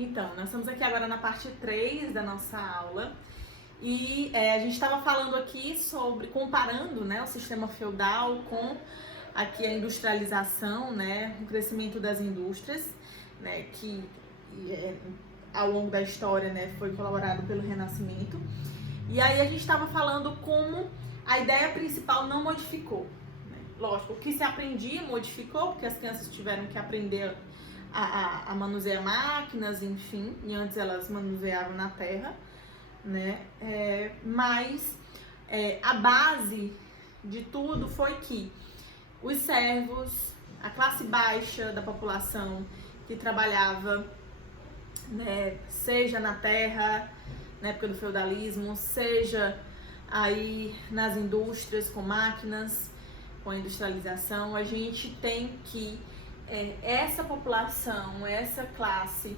Então, nós estamos aqui agora na parte 3 da nossa aula e a gente estava falando aqui sobre, comparando, né, o sistema feudal com aqui a industrialização, né, o crescimento das indústrias, né, que ao longo da história, né, foi colaborado pelo Renascimento. E aí a gente estava falando como a ideia principal não modificou. Né? Lógico, o que se aprendia modificou, porque as crianças tiveram que aprender a manusear máquinas, enfim, e antes elas manuseavam na terra, né? Mas a base de tudo foi que os servos, a classe baixa da população que trabalhava, né, seja na terra, na época do feudalismo, seja aí nas indústrias com máquinas, com a industrialização, a gente tem que essa população, essa classe,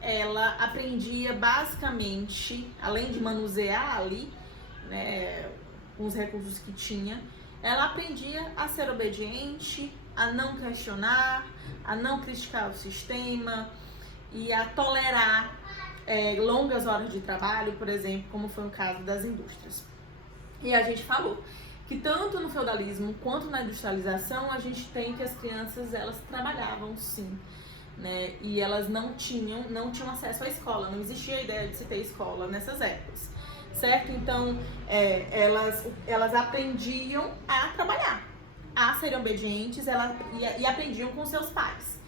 ela aprendia basicamente, além de manusear ali, né, com os recursos que tinha, ela aprendia a ser obediente, a não questionar, a não criticar o sistema e a tolerar longas horas de trabalho, por exemplo, como foi o caso das indústrias. E a gente falou que tanto no feudalismo quanto na industrialização a gente tem que as crianças elas trabalhavam sim, né? E elas não tinham acesso à escola, não existia a ideia de se ter escola nessas épocas, certo? Então elas aprendiam a trabalhar, a serem obedientes, e aprendiam com seus pais,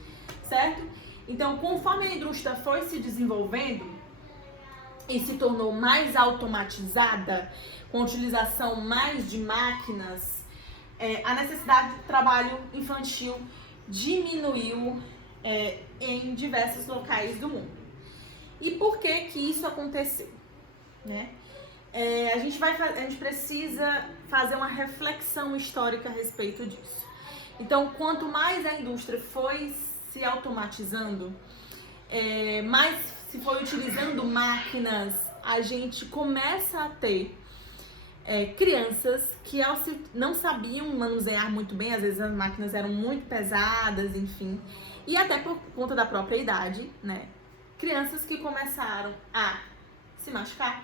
certo? Então, conforme a indústria foi se desenvolvendo e se tornou mais automatizada, com utilização mais de máquinas, a necessidade de trabalho infantil diminuiu em diversos locais do mundo. E por que que isso aconteceu? Né? A gente precisa fazer uma reflexão histórica a respeito disso. Então, quanto mais a indústria foi se automatizando, mais se foi utilizando máquinas, a gente começa a ter crianças que não sabiam manusear muito bem, às vezes as máquinas eram muito pesadas, enfim, e até por conta da própria idade, né? Crianças que começaram a se machucar,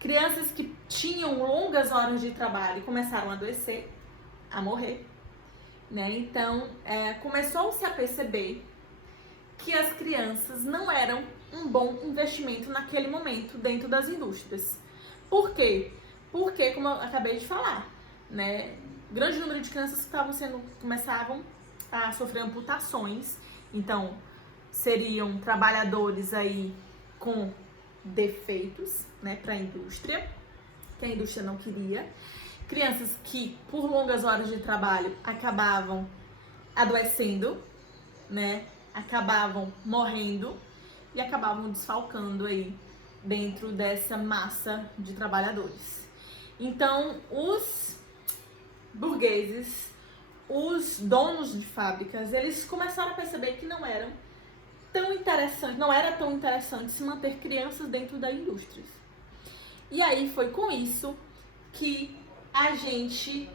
crianças que tinham longas horas de trabalho e começaram a adoecer, a morrer, né? Então, começou-se a perceber que as crianças não eram um bom investimento naquele momento dentro das indústrias. Por quê? Porque, como eu acabei de falar, né, grande número de crianças começavam a sofrer amputações, então seriam trabalhadores aí com defeitos, né, para a indústria, que a indústria não queria, crianças que por longas horas de trabalho acabavam adoecendo, né, acabavam morrendo e acabavam desfalcando aí dentro dessa massa de trabalhadores. Então, os burgueses, os donos de fábricas, eles começaram a perceber que não era tão interessante se manter crianças dentro da indústria. E aí foi com isso que a gente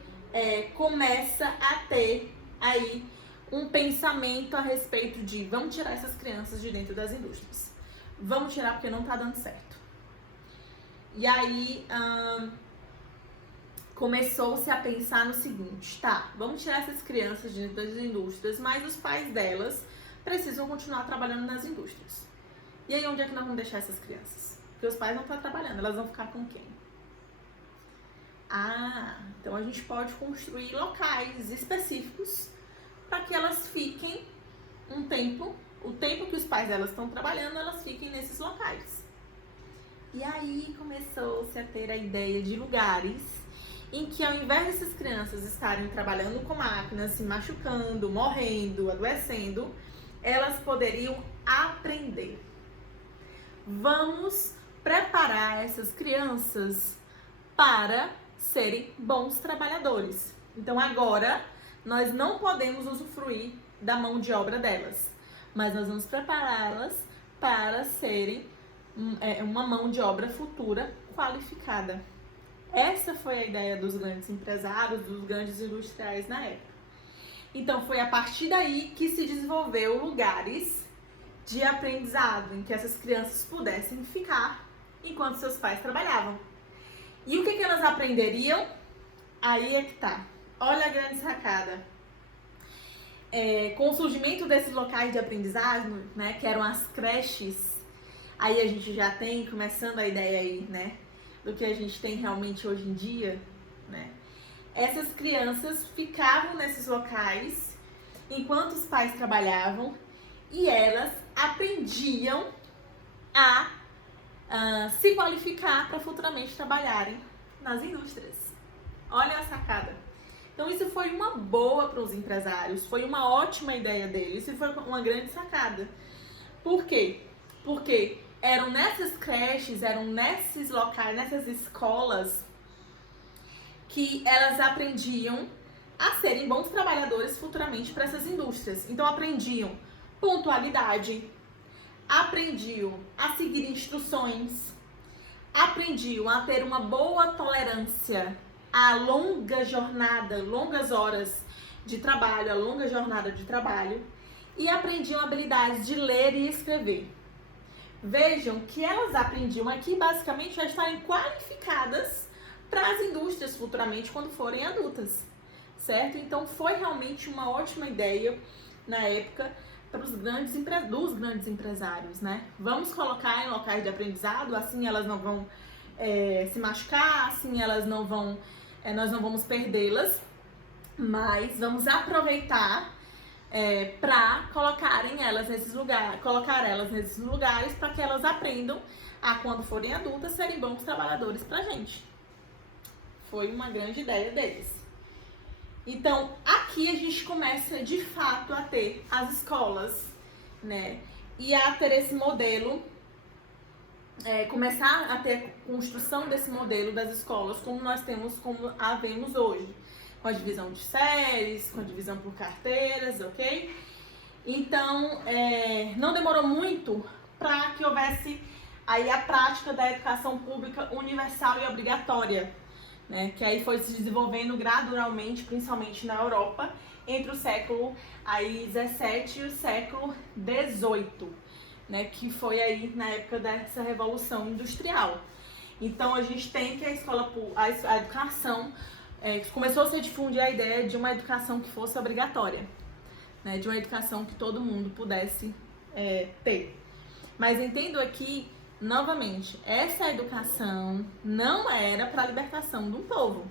começa a ter aí um pensamento a respeito de vamos tirar essas crianças de dentro das indústrias. Vamos tirar porque não tá dando certo. E aí começou-se a pensar no seguinte, tá, vamos tirar essas crianças de dentro das indústrias, mas os pais delas precisam continuar trabalhando nas indústrias. E aí onde é que nós vamos deixar essas crianças? Porque os pais não estão trabalhando, elas vão ficar com quem? Então a gente pode construir locais específicos para que elas fiquem um tempo, o tempo que os pais delas estão trabalhando, elas fiquem nesses locais. E aí começou-se a ter a ideia de lugares em que, ao invés dessas crianças estarem trabalhando com máquinas, se machucando, morrendo, adoecendo, elas poderiam aprender. Vamos preparar essas crianças para serem bons trabalhadores. Então agora nós não podemos usufruir da mão de obra delas, mas nós vamos prepará-las para serem uma mão de obra futura qualificada. Essa foi a ideia dos grandes empresários, dos grandes industriais na época. Então foi a partir daí que se desenvolveu lugares de aprendizado, em que essas crianças pudessem ficar enquanto seus pais trabalhavam. E o que elas aprenderiam? Aí é que tá. Olha a grande sacada. Com o surgimento desses locais de aprendizagem, né, que eram as creches, aí a gente já tem, começando a ideia aí, né, do que a gente tem realmente hoje em dia, né? Essas crianças ficavam nesses locais enquanto os pais trabalhavam e elas aprendiam a se qualificar para futuramente trabalharem nas indústrias. Olha a sacada. Então isso foi uma boa para os empresários, foi uma ótima ideia deles, isso foi uma grande sacada. Por quê? Porque eram nessas creches, eram nesses locais, nessas escolas que elas aprendiam a serem bons trabalhadores futuramente para essas indústrias. Então aprendiam pontualidade, aprendiam a seguir instruções, aprendiam a ter uma boa tolerância a longa jornada, longas horas de trabalho, a longa jornada de trabalho, e aprendiam habilidades de ler e escrever. Vejam que elas aprendiam aqui basicamente a estarem qualificadas para as indústrias futuramente quando forem adultas, certo? Então foi realmente uma ótima ideia na época para os grandes empresários, né? Vamos colocar em locais de aprendizado, assim elas não vão se machucar, assim elas não vão, nós não vamos perdê-las, mas vamos aproveitar para colocar elas nesses lugares para que elas aprendam a, quando forem adultas, serem bons trabalhadores pra gente. Foi uma grande ideia deles. Então, aqui a gente começa de fato a ter as escolas, né? E a ter esse modelo, começar a ter a construção desse modelo das escolas como nós temos, como a vemos hoje. Com a divisão de séries, com a divisão por carteiras, ok? Então, não demorou muito para que houvesse aí a prática da educação pública universal e obrigatória, né? Que aí foi se desenvolvendo gradualmente, principalmente na Europa, entre o século aí 17 e o século 18, né? Que foi aí na época dessa revolução industrial. Então, a gente tem que a educação começou a se difundir a ideia de uma educação que fosse obrigatória, né? De uma educação que todo mundo pudesse ter. Mas entendo aqui, novamente, essa educação não era para a libertação de um povo.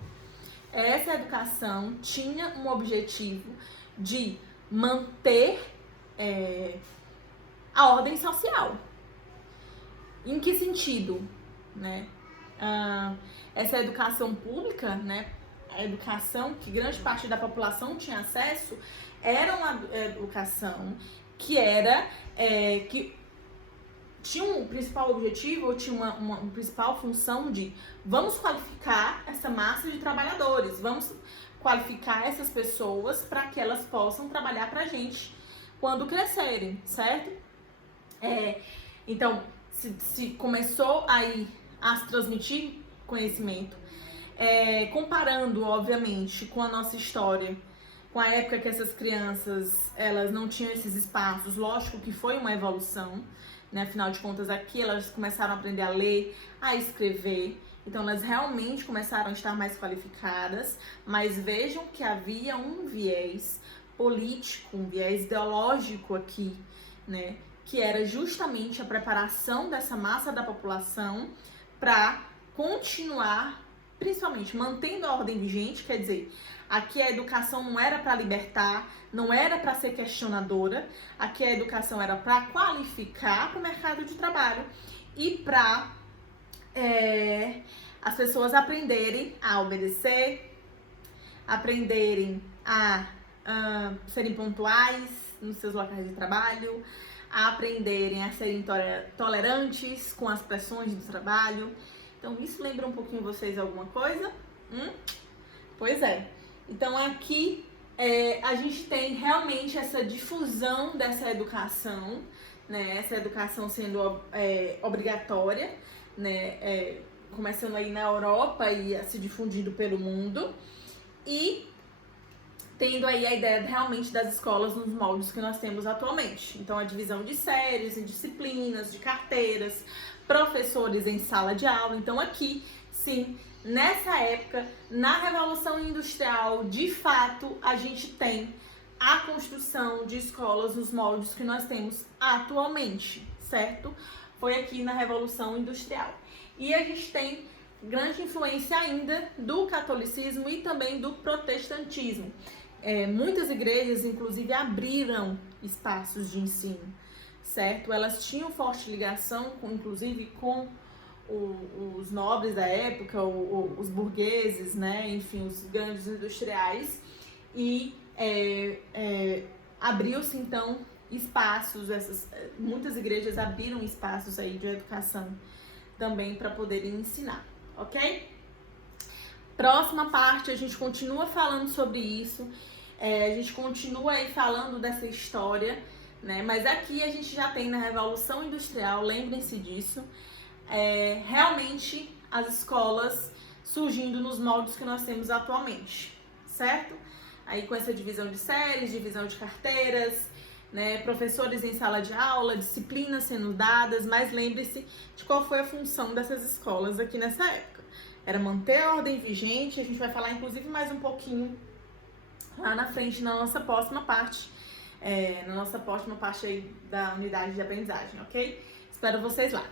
Essa educação tinha um objetivo de manter a ordem social. Em que sentido, né? Essa educação pública, né? A educação que grande parte da população tinha acesso era uma educação que tinha um principal objetivo, ou tinha uma principal função de vamos qualificar essa massa de trabalhadores, vamos qualificar essas pessoas para que elas possam trabalhar para a gente quando crescerem, certo? Então, se começou aí a se transmitir conhecimento, comparando, obviamente, com a nossa história, com a época que essas crianças elas não tinham esses espaços, lógico que foi uma evolução, né? Afinal de contas, aqui elas começaram a aprender a ler, a escrever, então elas realmente começaram a estar mais qualificadas, mas vejam que havia um viés político, um viés ideológico aqui, né? Que era justamente a preparação dessa massa da população para continuar, principalmente mantendo a ordem vigente, quer dizer, aqui a educação não era para libertar, não era para ser questionadora, aqui a educação era para qualificar para o mercado de trabalho e para as pessoas aprenderem a obedecer, aprenderem a serem pontuais nos seus locais de trabalho, a aprenderem a serem tolerantes com as pressões do trabalho. Então, isso lembra um pouquinho vocês alguma coisa? Pois é. Então, aqui a gente tem realmente essa difusão dessa educação, né? Essa educação sendo obrigatória, né? Começando aí na Europa e se difundindo pelo mundo. E tendo aí a ideia realmente das escolas nos moldes que nós temos atualmente. Então, a divisão de séries, de disciplinas, de carteiras, professores em sala de aula. Então, aqui, sim, nessa época, na Revolução Industrial, de fato, a gente tem a construção de escolas nos moldes que nós temos atualmente, certo? Foi aqui na Revolução Industrial. E a gente tem grande influência ainda do catolicismo e também do protestantismo. Muitas igrejas, inclusive, abriram espaços de ensino, certo? Elas tinham forte ligação, inclusive, com os nobres da época, os burgueses, né? Enfim, os grandes industriais, e abriu-se, então, espaços, muitas igrejas abriram espaços aí de educação também para poderem ensinar, ok? Próxima parte, a gente continua falando sobre isso, a gente continua aí falando dessa história, né? Mas aqui a gente já tem na Revolução Industrial, lembrem-se disso, realmente as escolas surgindo nos moldes que nós temos atualmente, certo? Aí com essa divisão de séries, divisão de carteiras, né, professores em sala de aula, disciplinas sendo dadas, mas lembre-se de qual foi a função dessas escolas aqui nessa época. Era manter a ordem vigente, a gente vai falar inclusive mais um pouquinho lá na frente na nossa próxima parte, aí da unidade de aprendizagem, ok? Espero vocês lá.